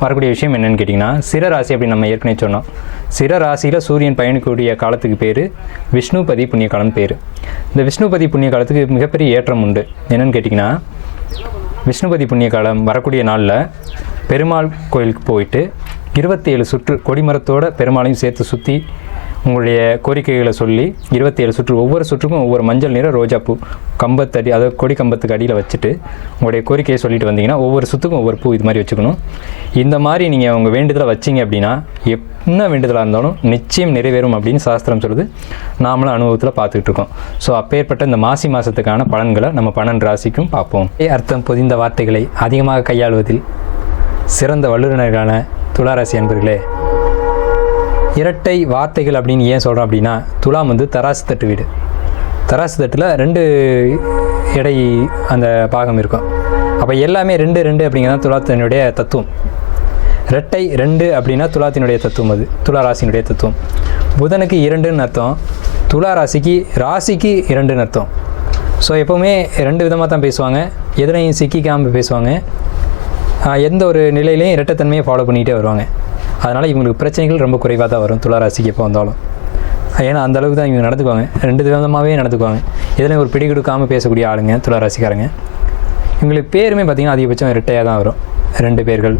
வரக்கூடிய விஷயம் என்னென்னு கேட்டிங்கன்னா சிர ராசி அப்படின்னு நம்ம ஏற்கனவே சொன்னோம். சிர ராசியில் சூரியன் பயணிக்கக்கூடிய காலத்துக்கு பேர் விஷ்ணுபதி புண்ணிய காலம் பேர். இந்த விஷ்ணுபதி புண்ணிய காலத்துக்கு மிகப்பெரிய ஏற்றம் உண்டு. என்னென்னு கேட்டிங்கன்னா விஷ்ணுபதி புண்ணிய காலம் வரக்கூடிய நாளில் பெருமாள் கோயிலுக்கு போயிட்டு இருபத்தி ஏழு சுற்று கொடிமரத்தோட பெருமாளையும் சேர்த்து சுற்றி உங்களுடைய கோரிக்கைகளை சொல்லி இருபத்தி ஏழு சுற்று ஒவ்வொரு சுற்றுக்கும் ஒவ்வொரு மஞ்சள் நிற ரோஜாப்பூ கம்பத்தடி அதாவது கொடி கம்பத்துக்கு அடியில் வச்சுட்டு உங்களுடைய கோரிக்கையை சொல்லிட்டு வந்தீங்கன்னா ஒவ்வொரு சுற்றுக்கும் ஒவ்வொரு பூ இது மாதிரி வச்சுக்கணும். இந்த மாதிரி நீங்கள் உங்கள் வேண்டுதலை வச்சீங்க அப்படின்னா என்ன வேண்டுதலாக இருந்தாலும் நிச்சயம் நிறைவேறும் அப்படின்னு சாஸ்திரம் சொல்லுது. நாமளும் அனுபவத்தில் பார்த்துக்கிட்டு இருக்கோம். ஸோ அப்பேற்பட்ட இந்த மாசி மாதத்துக்கான பலன்களை நம்ம பன்னெண்டு ராசிக்கும் பார்ப்போம். அர்த்தம் பொதிந்த வார்த்தைகளை அதிகமாக கையாளுவதில் சிறந்த வல்லுநர்களான துளாராசி அன்பர்களே இரட்டை வார்த்தைகள் அப்படின்னு ஏன் சொல்கிறோம் அப்படின்னா துலாம் வந்து தராசு தட்டு வீடு. தராசு தட்டில் ரெண்டு எடை அந்த பாகம் இருக்கும். அப்போ எல்லாமே ரெண்டு ரெண்டு அப்படிங்கிறது துலாத்தினுடைய தத்துவம். ரெட்டை ரெண்டு அப்படின்னா துலாத்தினுடைய தத்துவம் அது துலா ராசினுடைய தத்துவம். புதனுக்கு இரண்டுன்னு அர்த்தம் துலா ராசிக்கு ராசிக்கு இரண்டுன்னு அர்த்தம். ஸோ எப்போவுமே ரெண்டு விதமாக தான் பேசுவாங்க. எதுலையும் சிக்கிக்காமல் பேசுவாங்க. எந்த ஒரு நிலையிலையும் இரட்டைத்தன்மையை ஃபாலோ பண்ணிக்கிட்டே வருவாங்க. அதனால் இவங்களுக்கு பிரச்சனைகள் ரொம்ப குறைவாக தான் வரும் துளாராசிக்கு எப்போ வந்தாலும். ஏன்னா அந்த அளவுக்கு தான் இவங்க நடந்துக்குவாங்க. ரெண்டு விதமாகவே நடந்துக்குவாங்க. எதுலையும் ஒரு பிடி கொடுக்காமல் பேசக்கூடிய ஆளுங்க துளாராசிக்காரங்க. இவங்களுக்கு பேருமே பார்த்திங்கன்னா அதிகபட்சம் இரட்டையாக தான் வரும். ரெண்டு பேர்கள்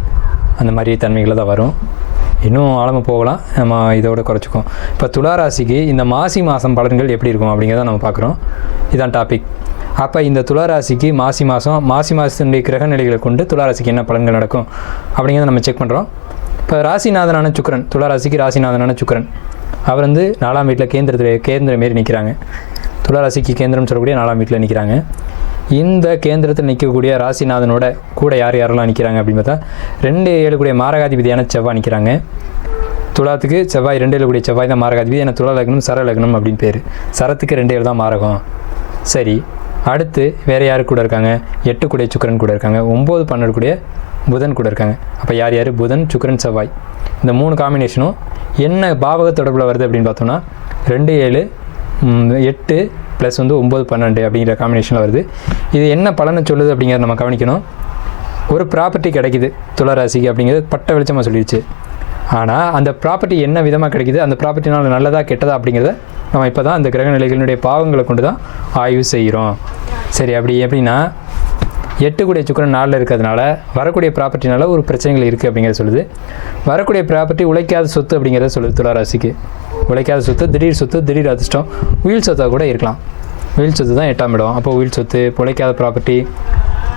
அந்த மாதிரி தன்மைகளில் தான் வரும். இன்னும் ஆழமாக போகலாம். நம்ம இதோட குறைச்சிக்கோம் இப்போ துளாராசிக்கு இந்த மாசி மாதம் பலன்கள் எப்படி இருக்கும் அப்படிங்கிறத நம்ம பார்க்குறோம் இதான் டாபிக் அப்போ இந்த துளாராசிக்கு மாசி மாதம் மாசி மாதத்தினுடைய கிரக நிலைகளை கொண்டு துளாராசிக்கு என்ன பலன்கள் நடக்கும் அப்படிங்கிறத நம்ம செக் பண்ணுறோம் இப்போ ராசிநாதனான சுக்கரன் துளாராசிக்கு ராசிநாதனான சுக்கரன். அவர் வந்து நாலாம் வீட்டில் கேந்திரத்தில் கேந்திரம் மாரி நிற்கிறாங்க துளாராசிக்கு கேந்திரம்னு சொல்லக்கூடிய நாலாம் வீட்டில் நிற்கிறாங்க இந்த கேந்திரத்தில் நிற்கக்கூடிய ராசிநாதனோட கூட யார் யாரெல்லாம் நிற்கிறாங்க அப்படின்னு பார்த்தா ரெண்டு ஏழுக்கூடிய மாரகாதிபதியான செவ்வாய் நிற்கிறாங்க துலாத்துக்கு செவ்வாய் ரெண்டு ஏழுக்கூடிய செவ்வாய் தான் மாரகாதிபதி. ஏன்னா துலா லக்னம் சர லக்னம் அப்படின்னு பேர். சரத்துக்கு ரெண்டு ஏழு தான் மாரகம். சரி அடுத்து வேறு யார் கூட இருக்காங்க? எட்டு கூடிய சுக்கரன் கூட இருக்காங்க. ஒம்பது பன்னெண்டு கூடிய புதன் கூட இருக்காங்க. அப்போ யார் யார்? புதன் சுக்கரன் செவ்வாய். இந்த மூணு காம்பினேஷனும் என்ன பாவக தொடர்பில் வருது அப்படின்னு பார்த்தோம்னா ரெண்டு ஏழு எட்டு ப்ளஸ் வந்து ஒம்பது பன்னெண்டு அப்படிங்கிற காம்பினேஷனில் வருது. இது என்ன பலனை சொல்லுது அப்படிங்கிறத நம்ம கவனிக்கணும். ஒரு ப்ராப்பர்ட்டி கிடைக்குது துளராசிக்கு அப்படிங்கிறது பட்ட வெளிச்சமாக சொல்லிடுச்சு ஆனால் அந்த ப்ராப்பர்ட்டி என்ன விதமாக கிடைக்குது அந்த ப்ராப்பர்ட்டினால் நல்லதாக கெட்டதா அப்படிங்கிறத நம்ம இப்போ தான் அந்த கிரக நிலைகளினுடைய பாவங்களை கொண்டு தான் ஆய்வு செய்கிறோம். சரி அப்படி எப்படின்னா எட்டுக்கூடிய சுக்கரன் நாளில் இருக்கிறதுனால வரக்கூடிய ப்ராப்பர்ட்டினால ஒரு பிரச்சனைகள் இருக்குது அப்படிங்கிறத சொல்லுது. வரக்கூடிய ப்ராப்பர்ட்டி உழைக்காத சொத்து அப்படிங்கிறத சொல்லுது துளாராசிக்கு. உழைக்காத சொத்து திடீர் சொத்து திடீர் அதிர்ஷ்டம். உயில் சொத்தாக கூட இருக்கலாம். உயில் சொத்து தான் எட்டாம் இடம். அப்போ உயில் சொத்து உழைக்காத ப்ராப்பர்ட்டி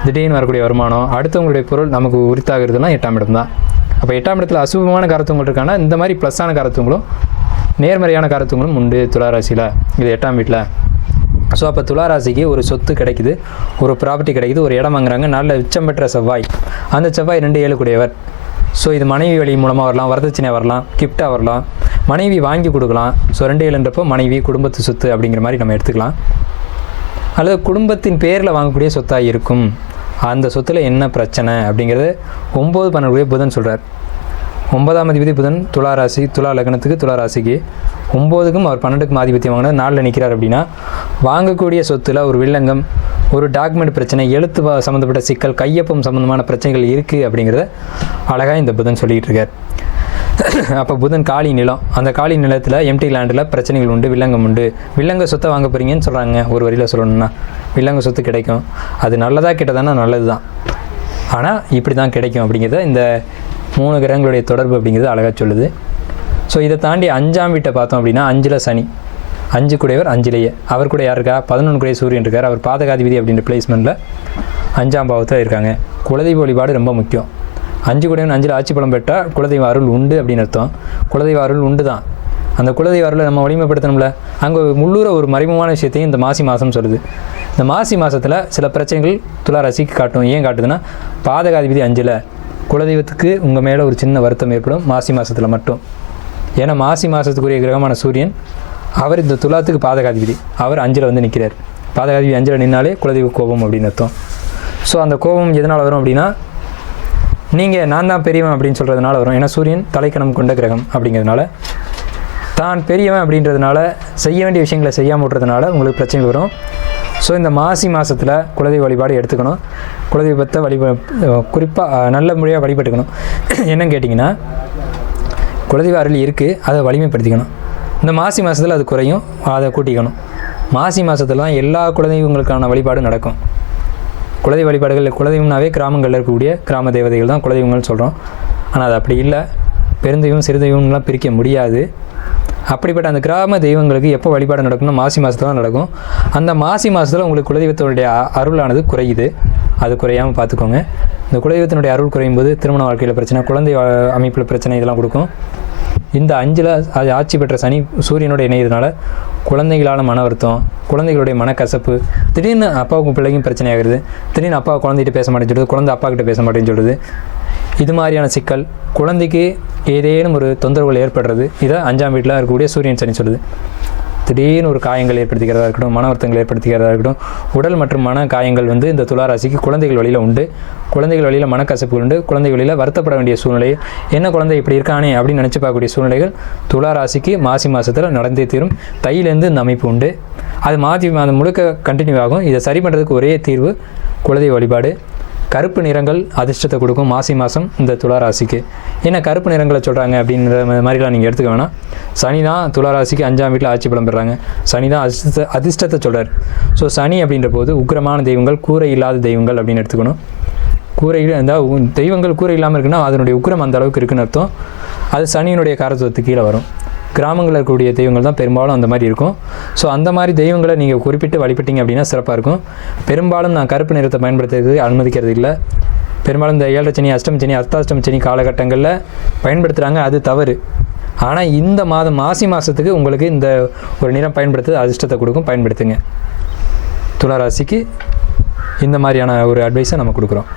திடீர்னு வரக்கூடிய வருமானம் அடுத்தவங்களுடைய பொருள் நமக்கு உரித்தாகிறதுலாம் எட்டாம் இடம் தான். அப்போ எட்டாம் இடத்துல அசுபமான காரத்துவங்கள் இருக்கானா இந்த மாதிரி ப்ளஸ்ஸான கருத்துவங்களும் நேர்மறையான கருத்துவங்களும் உண்டு துளாராசியில். இது எட்டாம் வீட்டில் ஸோ அப்போ துளாராசிக்கு ஒரு சொத்து கிடைக்குது ஒரு ப்ராப்பர்ட்டி கிடைக்குது ஒரு இடம் வாங்குறாங்க நல்ல உச்சம் பெற்ற செவ்வாய். அந்த செவ்வாய் ரெண்டு ஏழு கூடியவர். ஸோ இது மனைவி வழி மூலமாக வரலாம் வரதட்சணை வரலாம் கிஃப்டாக வரலாம். மனைவி வாங்கி கொடுக்கலாம். ஸோ ரெண்டு ஏழுன்றப்போ மனைவி குடும்பத்து சொத்து அப்படிங்கிற மாதிரி நம்ம எடுத்துக்கலாம். அல்லது குடும்பத்தின் பேரில் வாங்கக்கூடிய சொத்தாக இருக்கும். அந்த சொத்தில் என்ன பிரச்சனை அப்படிங்கிறது ஒம்பது பன்னெண்டு புதன் சொல்கிறார் ஒன்பதாம் அதிபதி புதன் துளாராசி ராசி துலா லக்னத்துக்கு துலா ராசிக்கு ஒம்போதுக்கும் அவர் பன்னெண்டுக்கும் ஆதிபத்தியம் வாங்கினா நாளில் நிற்கிறார் அப்படின்னா வாங்கக்கூடிய சொத்துல ஒரு வில்லங்கம் ஒரு டாக்குமெண்ட் பிரச்சனை எழுத்து வ- சம்மந்தப்பட்ட சிக்கல் கையொப்பம் சம்மந்தமான பிரச்சனைகள் இருக்குது அப்படிங்கிறத அழகாக இந்த புதன் சொல்லிகிட்டு இருக்கார் அப்போ புதன் காலி நிலம். அந்த காலி நிலத்தில் எம்டி லேண்டில் பிரச்சனைகள் உண்டு வில்லங்கம் உண்டு. வில்லங்க சொத்தை வாங்க போகிறீங்கன்னு சொல்கிறாங்க ஒரு வரியில் சொல்லணும்னா வில்லங்க சொத்து கிடைக்கும். அது நல்லதாக கிட்டதானா? நல்லது தான் ஆனால் இப்படி தான் கிடைக்கும் அப்படிங்கிறத இந்த மூணு கிரகங்களுடைய தொடர்பு அப்படிங்கிறது அழகாக சொல்லுது. ஸோ இதை தாண்டி அஞ்சாம் வீட்டை பார்த்தோம் அப்படின்னா அஞ்சில் சனி. அஞ்சு கூடையவர் அஞ்சிலேயே. அவர் கூட யார் இருக்கா? பதினொன்று கூடிய சூரியன் இருக்கார். அவர் பாதகாதிபதி அப்படின்ற பிளேஸ்மெண்ட்டில் அஞ்சாம் பாவத்தில் இருக்காங்க. குலதெய்வ வழிபாடு ரொம்ப முக்கியம். அஞ்சு கூடையவன் அஞ்சில் ஆட்சி பலம் பெற்றால் குலதெய்வ அருள் உண்டு அப்படின்னு அர்த்தம். குலதெய்வ அருள் உண்டு தான் அந்த குலதெய்வ அருளை நம்ம வலிமைப்படுத்தணும்ல? அங்கே உள்ளூர ஒரு மறைமுகமான விஷயத்தையும் இந்த மாசி மாதம் சொல்லுது. இந்த மாசி மாதத்தில் சில பிரச்சனைகள் துளாராசிக்கு காட்டும். ஏன் காட்டுதுன்னா பாதகாதிபதி அஞ்சில் குலதெய்வத்துக்கு உங்கள் மேலே ஒரு சின்ன வருத்தம் ஏற்படும் மாசி மாதத்தில் மட்டும். ஏன்னா மாசி மாதத்துக்குரிய கிரகமான சூரியன் அவர் இந்த துலாத்துக்கு பாதகாதிபதி. அவர் அஞ்சில் வந்து நிற்கிறார் பாதகாதிபதி அஞ்சில் நின்னாலே குலதெய்வ கோபம் அப்படின்னு அர்த்தம். ஸோ அந்த கோபம் எதனால் வரும் அப்படின்னா நீங்கள் நான் தான் பெரியவன் அப்படின்னு சொல்கிறதுனால வரும். ஏன்னா சூரியன் தலைக்கணம் கொண்ட கிரகம் அப்படிங்கிறதுனால. தான் பெரியவன் அப்படின்றதுனால செய்ய வேண்டிய விஷயங்களை செய்யாமல் விட்றதுனால உங்களுக்கு பிரச்சனை வரும். ஸோ இந்த மாசி மாதத்தில் குலதெய்வ வழிபாடு எடுத்துக்கணும். குலதெய்வத்தை வழிப குறிப்பாக நல்ல முறையாக வழிபட்டுக்கணும். என்னன்னு கேட்டிங்கன்னா குலதெய்வ அருள் இருக்குது அதை வலிமைப்படுத்திக்கணும். இந்த மாசி மாதத்தில் அது குறையும். அதை கூட்டிக்கணும். மாசி மாதத்துல தான் எல்லா குலதெய்வங்களுக்கான வழிபாடும் நடக்கும். குலதெய்வ வழிபாடுகள் குலதெய்வம்னாவே கிராமங்களில் இருக்கக்கூடிய கிராம தேவதைகள் தான் குலதெய்வங்கள்னு சொல்கிறோம் ஆனால் அது அப்படி இல்லை. பெருந்தெய்வம் சிறுதெய்வம்லாம் பிரிக்க முடியாது. அப்படிப்பட்ட அந்த கிராம தெய்வங்களுக்கு எப்போ வழிபாடு நடக்கும்னா மாசி மாதத்தில் தான் நடக்கும். அந்த மாசி மாதத்தில் உங்களுக்கு குலதெய்வத்தோடைய அருளானது குறையுது. அது குறையாமல் பார்த்துக்கோங்க. இந்த குலதெய்வத்தினுடைய அருள் குறையும் போது திருமண வாழ்க்கையில் பிரச்சனை குழந்தை அமைப்பில் பிரச்சனை இதெல்லாம் கொடுக்கும். இந்த அஞ்சில் அது ஆட்சி பெற்ற சனி சூரியனோட இணையதுனால குழந்தைகளால் மன வருத்தம் குழந்தைகளுடைய மனக்கசப்பு திடீர்னு அப்பாவுக்கும் பிள்ளைக்கும் பிரச்சனை ஆகுது திடீர்னு அப்பா குழந்தைகிட்ட பேச மாட்டேன்னு சொல்லுது குழந்தை அப்பா கிட்ட பேச மாட்டேன்னு சொல்லுது இது மாதிரியான சிக்கல் குழந்தைக்கு ஏதேனும் ஒரு தொந்தரவுகள் ஏற்படுறது இதை அஞ்சாம் வீட்டில் இருக்கக்கூடிய சூரியன் சனி சொல்லுது. திடீர்னு ஒரு காயங்கள் ஏற்படுத்திக்கிறதா இருக்கட்டும் மன வருத்தங்கள் ஏற்படுத்திக்கிறதா இருக்கட்டும் உடல் மற்றும் மன காயங்கள் வந்து இந்த துளாராசிக்கு குழந்தைகள் வழியில் உண்டு. குழந்தைகள் வழியில் மனக்கசப்புகள் உண்டு. குழந்தை வழியில் வருத்தப்பட வேண்டிய சூழ்நிலை. என்ன குழந்தை இப்படி இருக்கானே அப்படின்னு நினச்சி பார்க்கக்கூடிய சூழ்நிலைகள் துளாராசிக்கு மாசி மாதத்தில் நடந்தே தீரும். தையிலேருந்து இந்த அமைப்பு உண்டு. அது மாற்றி மாதம் முழுக்க கண்டினியூ ஆகும். இதை சரி பண்ணுறதுக்கு ஒரே தீர்வு குலதெய்வ வழிபாடு. கருப்பு நிறங்கள் அதிர்ஷ்டத்தை கொடுக்கும் மாசி மாதம் இந்த துளாராசிக்கு. ஏன்னா கருப்பு நிறங்களை சொல்கிறாங்க அப்படின்ற மாதிரிலாம் நீங்கள் எடுத்துக்க வேணாம். சனி தான் துளாராசிக்கு அஞ்சாம் வீட்டில் ஆட்சி பலம் பெறாங்க. சனி தான் அதிர்ஷ்டத்தை அதிர்ஷ்டத்தை சொல்கிறார் ஸோ சனி அப்படின்ற போது உக்கிரமான தெய்வங்கள் கூரை இல்லாத தெய்வங்கள் அப்படின்னு எடுத்துக்கணும். கூரையில் இருந்தால் தெய்வங்கள் கூரை இல்லாமல் இருக்குன்னா அதனுடைய உக்கிரம் அந்த அளவுக்கு இருக்குன்னு அர்த்தம். அது சனியினுடைய காரத்துவத்துக்கு கீழே வரும். கிராமங்களில் இருக்கக்கூடிய தெய்வங்கள் தான் பெரும்பாலும் அந்த மாதிரி இருக்கும். ஸோ அந்த மாதிரி தெய்வங்களை நீங்கள் குறிப்பிட்டு வழிபட்டீங்க அப்படின்னா சிறப்பாக இருக்கும். பெரும்பாலும் நான் கருப்பு நிறத்தை பயன்படுத்துறதுக்கு அனுமதிக்கிறது இல்லை. பெரும்பாலும் இந்த ஏழரை சனி அஷ்டம சனி அர்த்தாஷ்டம சனி காலகட்டங்களில் பயன்படுத்துகிறாங்க அது தவறு. ஆனால் இந்த மாதம் மாசி மாதத்துக்கு உங்களுக்கு இந்த ஒரு நிறம் பயன்படுத்துறது அதிர்ஷ்டத்தை கொடுக்கும். பயன்படுத்துங்க. துளாராசிக்கு இந்த மாதிரியான ஒரு அட்வைஸை நம்ம கொடுக்குறோம்.